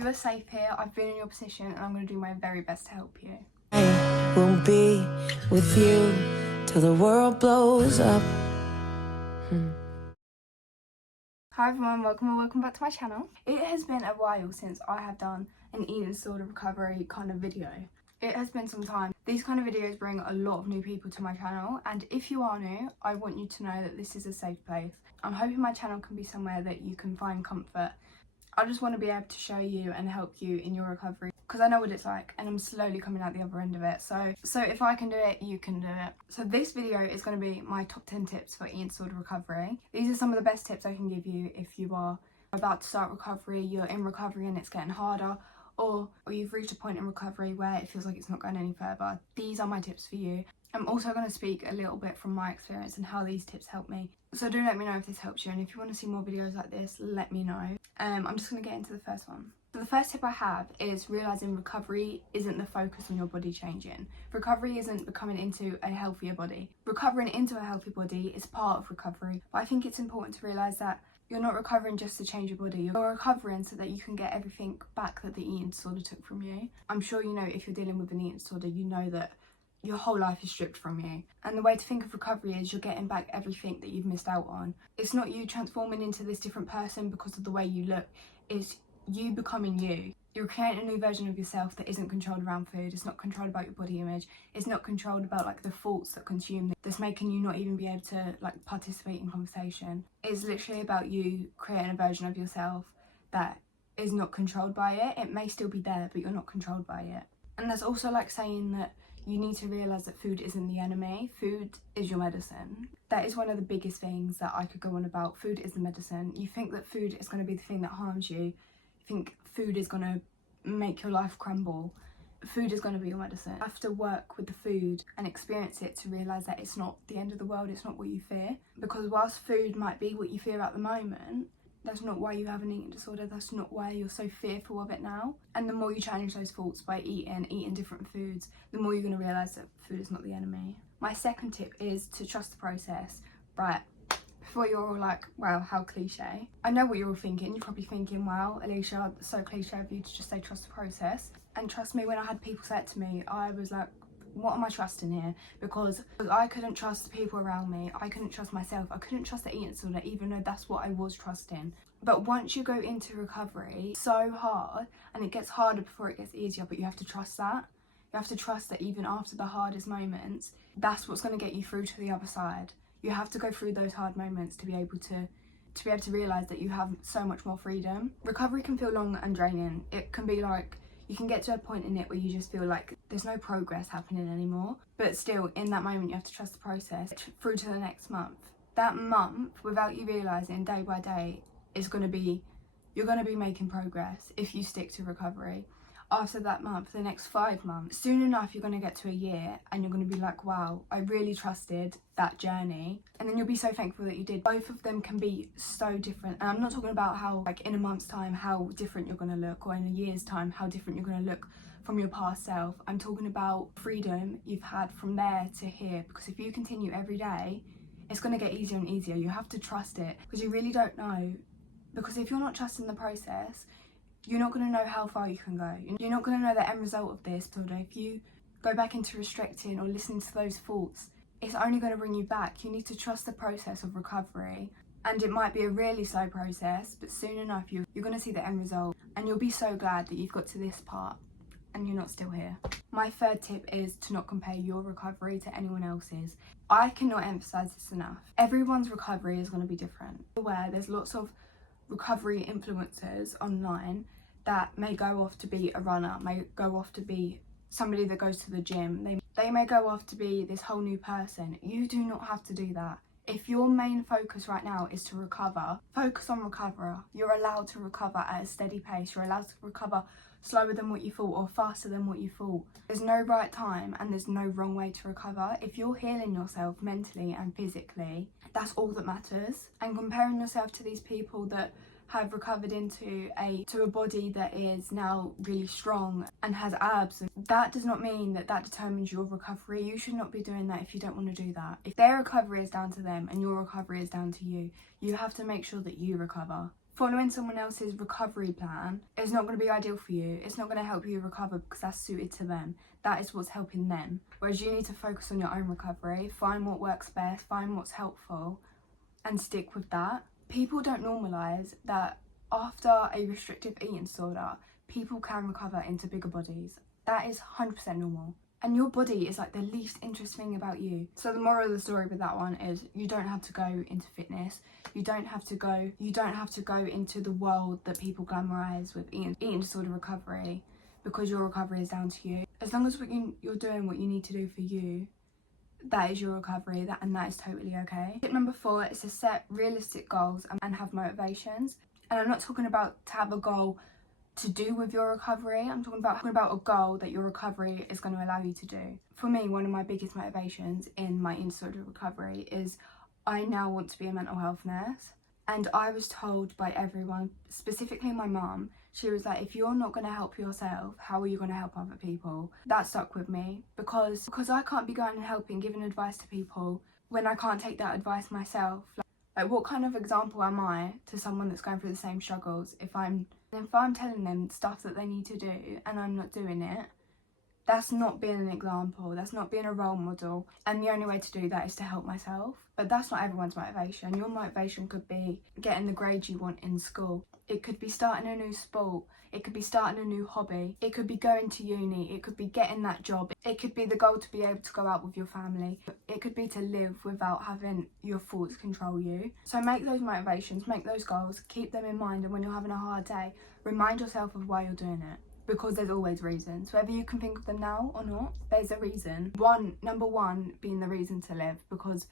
You are safe here. I've been in your position and I'm going to do my very best to help you. I will be with you till the world blows up. Hi everyone, welcome back to my channel. It has been a while since I have done an eating disorder recovery kind of video. It has been some time. These kind of videos bring a lot of new people to my channel, and if you are new, I want you to know that this is a safe place. I'm hoping my channel can be somewhere that you can find comfort. I just want to be able to show you and help you in your recovery, because I know what it's like and I'm slowly coming out the other end of it. So if I can do it, you can do it. So this video is going to be my top 10 tips for eating disorder recovery. These are some of the best tips I can give you if you are about to start recovery, you're in recovery and it's getting harder, or you've reached a point in recovery where it feels like it's not going any further. These are my tips for you. I'm also going to speak a little bit from my experience and how these tips help me. So do let me know if this helps you, and if you want to see more videos like this, let me know. I'm just going to get into the first one. So the first tip I have is realising recovery isn't the focus on your body changing. Recovery isn't becoming into a healthier body. Recovering into a healthy body is part of recovery, but I think it's important to realise that you're not recovering just to change your body. You're recovering so that you can get everything back that the eating disorder took from you. I'm sure you know, if you're dealing with an eating disorder, you know that your whole life is stripped from you. And the way to think of recovery is you're getting back everything that you've missed out on. It's not you transforming into this different person because of the way you look. It's you becoming you. You're creating a new version of yourself that isn't controlled around food. It's not controlled about your body image. It's not controlled about like the thoughts that consume, that's making you not even be able to like participate in conversation. It's literally about you creating a version of yourself that is not controlled by it. It may still be there, but you're not controlled by it. And that's also like saying that you need to realise that food isn't the enemy. Food is your medicine. That is one of the biggest things that I could go on about. Food is the medicine. You think that food is going to be the thing that harms you. You think food is going to make your life crumble. Food is going to be your medicine. You have to work with the food and experience it to realise that it's not the end of the world. It's not what you fear. Because whilst food might be what you fear at the moment, that's not why you have an eating disorder. That's not why you're so fearful of it now. And the more you challenge those thoughts by eating different foods, the more you're going to realise that food is not the enemy. My second tip is to trust the process. Right, before you're all like, wow, how cliche. I know what you're all thinking. You're probably thinking, wow, Alicia, so cliche of you to just say trust the process. And trust me, when I had people say it to me, I was like, what am I trusting here? Because I couldn't trust the people around me. I couldn't trust myself. I couldn't trust the eating disorder, even though that's what I was trusting. But once you go into recovery, it's so hard, and it gets harder before it gets easier, but you have to trust that. You have to trust that even after the hardest moments, that's what's going to get you through to the other side. You have to go through those hard moments to be able to realise that you have so much more freedom. Recovery can feel long and draining. It can be like, you can get to a point in it where you just feel like there's no progress happening anymore. But still, in that moment, you have to trust the process through to the next month. That month, without you realising, day by day, you're going to be making progress if you stick to recovery. After that month, the next 5 months, soon enough you're going to get to a year and you're going to be like, wow, I really trusted that journey. And then you'll be so thankful that you did. Both of them can be so different. And I'm not talking about how, like, in a month's time, how different you're going to look, or in a year's time, how different you're going to look from your past self. I'm talking about freedom you've had from there to here. Because if you continue every day, it's going to get easier and easier. You have to trust it, because you really don't know. Because if you're not trusting the process, you're not going to know how far you can go. You're not going to know the end result of this. So if you go back into restricting or listening to those thoughts, it's only going to bring you back. You need to trust the process of recovery. And it might be a really slow process, but soon enough you're going to see the end result. And you'll be so glad that you've got to this part and you're not still here. My third tip is to not compare your recovery to anyone else's. I cannot emphasise this enough. Everyone's recovery is going to be different. Where there's lots of recovery influencers online that may go off to be a runner, may go off to be somebody that goes to the gym. They may go off to be this whole new person. You do not have to do that. If your main focus right now is to recover, focus on recover. You're allowed to recover at a steady pace. You're allowed to recover slower than what you thought or faster than what you thought. There's no right time and there's no wrong way to recover. If you're healing yourself mentally and physically, that's all that matters. And comparing yourself to these people that have recovered into a body that is now really strong and has abs, that does not mean that determines your recovery. You should not be doing that if you don't want to do that. If their recovery is down to them and your recovery is down to you, you have to make sure that you recover. Following someone else's recovery plan is not going to be ideal for you. It's not going to help you recover because that's suited to them. That is what's helping them. Whereas you need to focus on your own recovery, find what works best, find what's helpful, and stick with that. People don't normalise that after a restrictive eating disorder, people can recover into bigger bodies. That is 100% normal. And your body is like the least interesting thing about you. So the moral of the story with that one is you don't have to go into fitness. You don't have to go into the world that people glamorise with eating disorder recovery, because your recovery is down to you. As long as you're doing what you need to do for you, that is your recovery, and that is totally okay. Tip number 4 is to set realistic goals and have motivations. And I'm not talking about to have a goal to do with your recovery. I'm talking about a goal that your recovery is going to allow you to do. For me, one of my biggest motivations in my eating disorder recovery is I now want to be a mental health nurse. And I was told by everyone, specifically my mum, she was like, if you're not going to help yourself, how are you going to help other people? That stuck with me because I can't be going and helping, giving advice to people when I can't take that advice myself. Like what kind of example am I to someone that's going through the same struggles if I'm telling them stuff that they need to do and I'm not doing it? That's not being an example, that's not being a role model, and the only way to do that is to help myself. But that's not everyone's motivation. Your motivation could be getting the grades you want in school. It could be starting a new sport. It could be starting a new hobby. It could be going to uni. It could be getting that job. It could be the goal to be able to go out with your family. It could be to live without having your thoughts control you. So make those motivations, make those goals, keep them in mind, and when you're having a hard day, remind yourself of why you're doing it. Because there's always reasons. Whether you can think of them now or not, there's a reason. Number one being the reason to live, because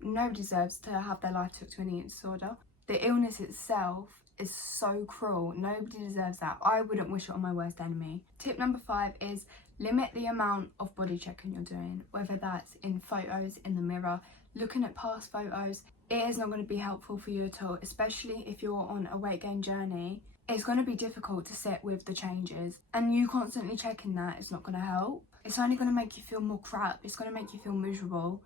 nobody deserves to have their life took to an eating disorder. The illness itself is so cruel. Nobody deserves that. I wouldn't wish it on my worst enemy. Tip number 5 is limit the amount of body checking you're doing, whether that's in photos, in the mirror, looking at past photos. It is not going to be helpful for you at all, especially if you're on a weight gain journey. It's going to be difficult to sit with the changes, and you constantly checking that is not going to help. It's only going to make you feel more crap. It's going to make you feel miserable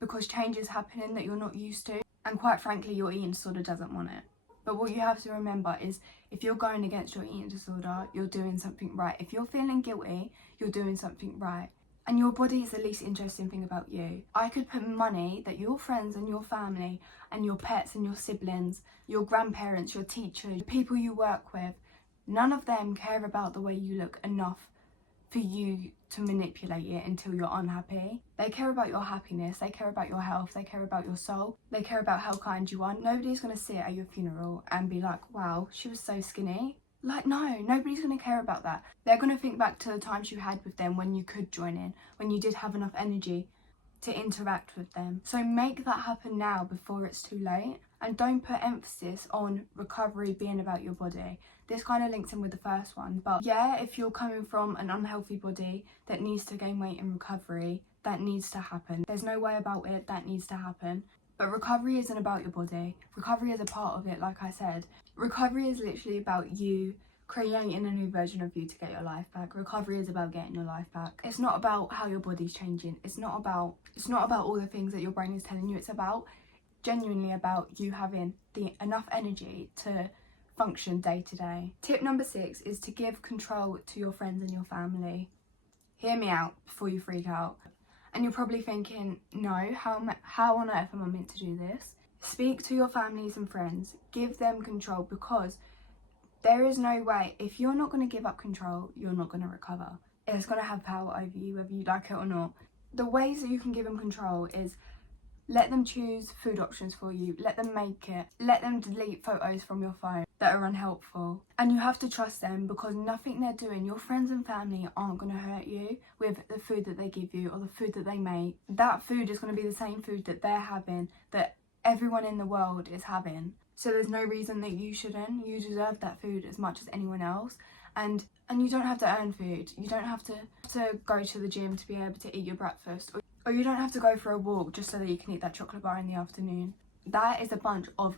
because change is happening that you're not used to, and quite frankly your eating disorder doesn't want it. But what you have to remember is if you're going against your eating disorder, you're doing something right. If you're feeling guilty, you're doing something right. And your body is the least interesting thing about you. I could put money that your friends and your family and your pets and your siblings, your grandparents, your teachers, the people you work with, none of them care about the way you look enough for you to manipulate it until you're unhappy. They care about your happiness, they care about your health, they care about your soul, they care about how kind you are. Nobody's going to sit at your funeral and be like, wow, she was so skinny. Like, no, nobody's going to care about that. They're going to think back to the times you had with them when you could join in, when you did have enough energy to interact with them. So make that happen now before it's too late. And don't put emphasis on recovery being about your body. This kind of links in with the first one. But yeah, if you're coming from an unhealthy body that needs to gain weight in recovery, that needs to happen. There's no way about it, that needs to happen. But recovery isn't about your body. Recovery is a part of it, like I said. Recovery is literally about you creating a new version of you to get your life back. Recovery is about getting your life back. It's not about how your body's changing. It's not about all the things that your brain is telling you. It's genuinely about you having enough energy to function day to day. Tip number 6 is to give control to your friends and your family. Hear me out before you freak out. And you're probably thinking, no, how on earth am I meant to do this? Speak to your families and friends. Give them control, because there is no way, if you're not going to give up control, you're not going to recover. It's going to have power over you, whether you like it or not. The ways that you can give them control is let them choose food options for you. Let them make it. Let them delete photos from your phone that are unhelpful. And you have to trust them, because nothing they're doing, your friends and family aren't going to hurt you with the food that they give you or the food that they make. That food is going to be the same food that they're having, that everyone in the world is having. So there's no reason that you shouldn't. You deserve that food as much as anyone else. And you don't have to earn food. You don't have to go to the gym to be able to eat your breakfast. Or you don't have to go for a walk just so that you can eat that chocolate bar in the afternoon. That is a bunch of...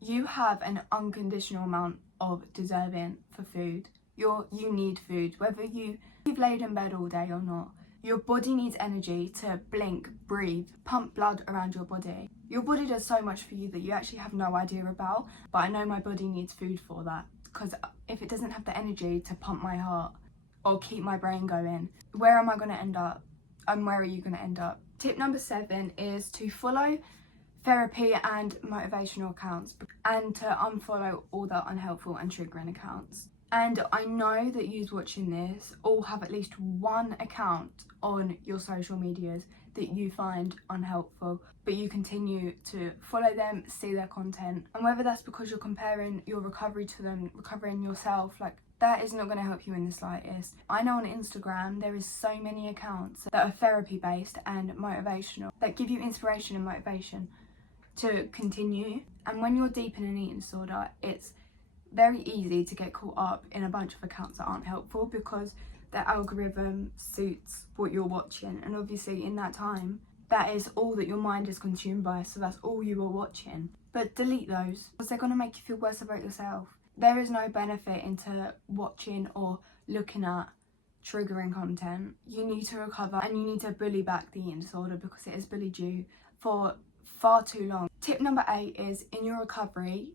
You have an unconditional amount of deserving for food. You need food. Whether you've laid in bed all day or not, Your body needs energy to blink, breathe, pump blood around your body. Your body does so much for you that you actually have no idea about, but I know my body needs food for that, because if it doesn't have the energy to pump my heart or keep my brain going, where am I going to end up? And where are you going to end up? Tip number 7 is to follow therapy and motivational accounts and to unfollow all the unhelpful and triggering accounts. And I know that you watching this all have at least one account on your social medias that you find unhelpful, but you continue to follow them, see their content, and whether that's because you're comparing your recovery to them, recovering yourself, like, that is not going to help you in the slightest. I know on Instagram there is so many accounts that are therapy based and motivational that give you inspiration and motivation to continue. And when you're deep in an eating disorder, it's very easy to get caught up in a bunch of accounts that aren't helpful because the algorithm suits what you're watching, and obviously in that time that is all that your mind is consumed by, so that's all you are watching. But delete those, because they're going to make you feel worse about yourself. There is no benefit into watching or looking at triggering content. You need to recover and you need to bully back the eating disorder because it has bullied you for far too long. Tip number 8 is, in your recovery,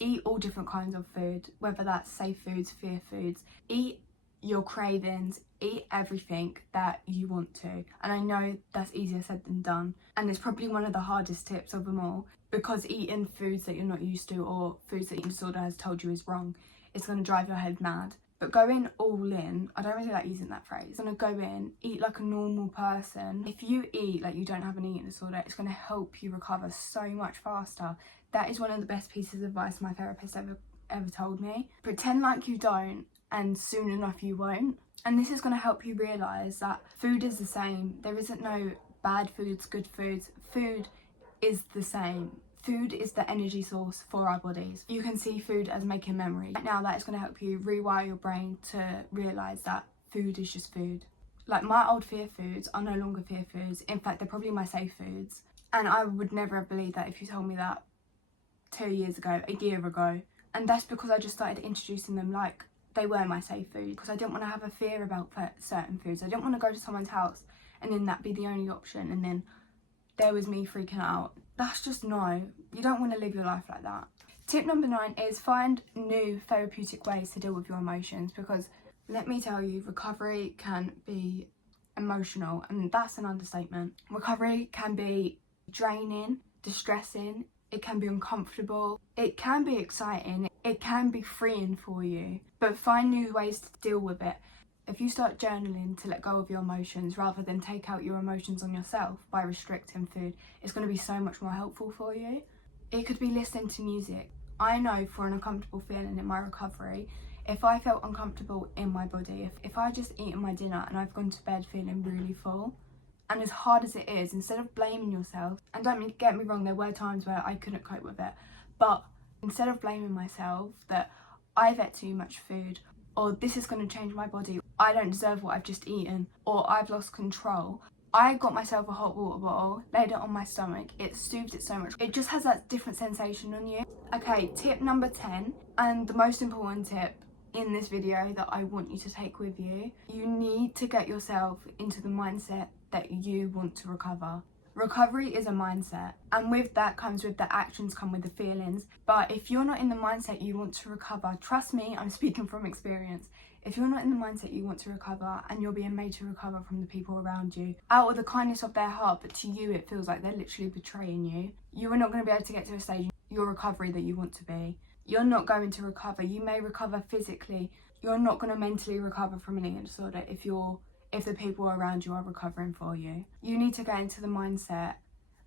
eat all different kinds of food, whether that's safe foods, fear foods. Eat your cravings, eat everything that you want to. And I know that's easier said than done, and it's probably one of the hardest tips of them all, because eating foods that you're not used to or foods that eating disorder has told you is wrong, it's going to drive your head mad. But going all in, I don't really like using that phrase. I'm going to go in, eat like a normal person. If you eat like you don't have an eating disorder, it's going to help you recover so much faster. That is one of the best pieces of advice my therapist ever told me. Pretend like you don't, and soon enough you won't. And this is going to help you realise that food is the same. There isn't no bad foods, good foods. Food is the same. Food is the energy source for our bodies. You can see food as making memory. Right now, that is going to help you rewire your brain to realise that food is just food. Like, my old fear foods are no longer fear foods. In fact, they're probably my safe foods. And I would never have believed that if you told me that 2 years ago, a year ago. And that's because I just started introducing them like they were my safe food, because I didn't want to have a fear about certain foods. I didn't want to go to someone's house and then that be the only option, and then there was me freaking out. That's just no. You don't want to live your life like that. Tip number 9 is find new therapeutic ways to deal with your emotions, because let me tell you, recovery can be emotional, and that's an understatement. Recovery can be draining, distressing, it can be uncomfortable, it can be exciting, it can be freeing for you, but find new ways to deal with it. If you start journaling to let go of your emotions rather than take out your emotions on yourself by restricting food, it's going to be so much more helpful for you. It could be listening to music. I know for an uncomfortable feeling in my recovery, if I felt uncomfortable in my body, if I just eaten my dinner and I've gone to bed feeling really full, and as hard as it is, instead of blaming yourself, and don't get me wrong, there were times where I couldn't cope with it, but instead of blaming myself that I've ate too much food, or this is going to change my body, I don't deserve what I've just eaten, or I've lost control, I got myself a hot water bottle, laid it on my stomach, it soothed it so much. It just has that different sensation on you. Okay, tip number 10, and the most important tip in this video that I want you to take with you, you need to get yourself into the mindset that you want to recover. Recovery is a mindset, and with that comes with the actions, come with the feelings. But if you're not in the mindset you want to recover, trust me, I'm speaking from experience. If you're not in the mindset you want to recover, and you're being made to recover from the people around you out of the kindness of their heart, but to you it feels like they're literally betraying you, you are not going to be able to get to a stage in your recovery that you want to be. You're not going to recover. You may recover physically. You're not going to mentally recover from an eating disorder if the people around you are recovering for you. You need to get into the mindset.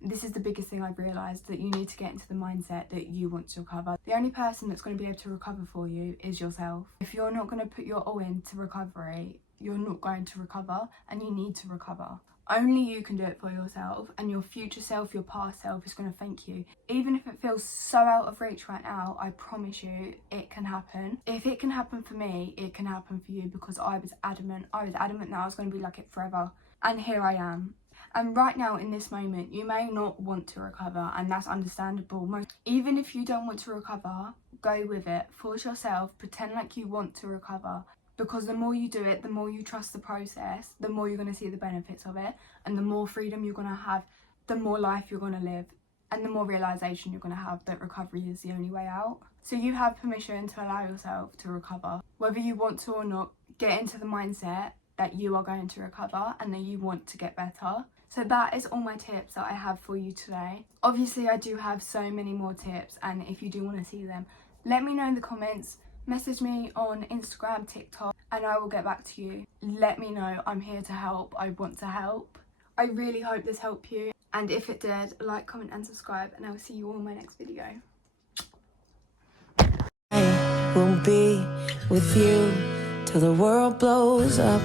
This is the biggest thing I've realised, that you need to get into the mindset that you want to recover. The only person that's going to be able to recover for you is yourself. If you're not going to put your all into recovery, you're not going to recover, and you need to recover. Only you can do it for yourself, and your future self, your past self is going to thank you. Even if it feels so out of reach right now, I promise you it can happen. If it can happen for me, it can happen for you, because I was adamant that I was going to be like it forever, and here I am. And right now in this moment, you may not want to recover, and that's understandable. Even if you don't want to recover, go with it. Force yourself, pretend like you want to recover. because the more you do it, the more you trust the process, the more you're going to see the benefits of it, and the more freedom you're going to have, the more life you're going to live, and the more realisation you're going to have that recovery is the only way out. So you have permission to allow yourself to recover. Whether you want to or not, get into the mindset that you are going to recover and that you want to get better. So that is all my tips that I have for you today. Obviously I do have so many more tips, and if you do want to see them, let me know in the comments, message me on Instagram, TikTok, and I will get back to you. Let me know. I'm here to help. I want to help. I really hope this helped you, and if it did, like, comment and subscribe, and I will see you all in my next video. I will be with you till the world blows up.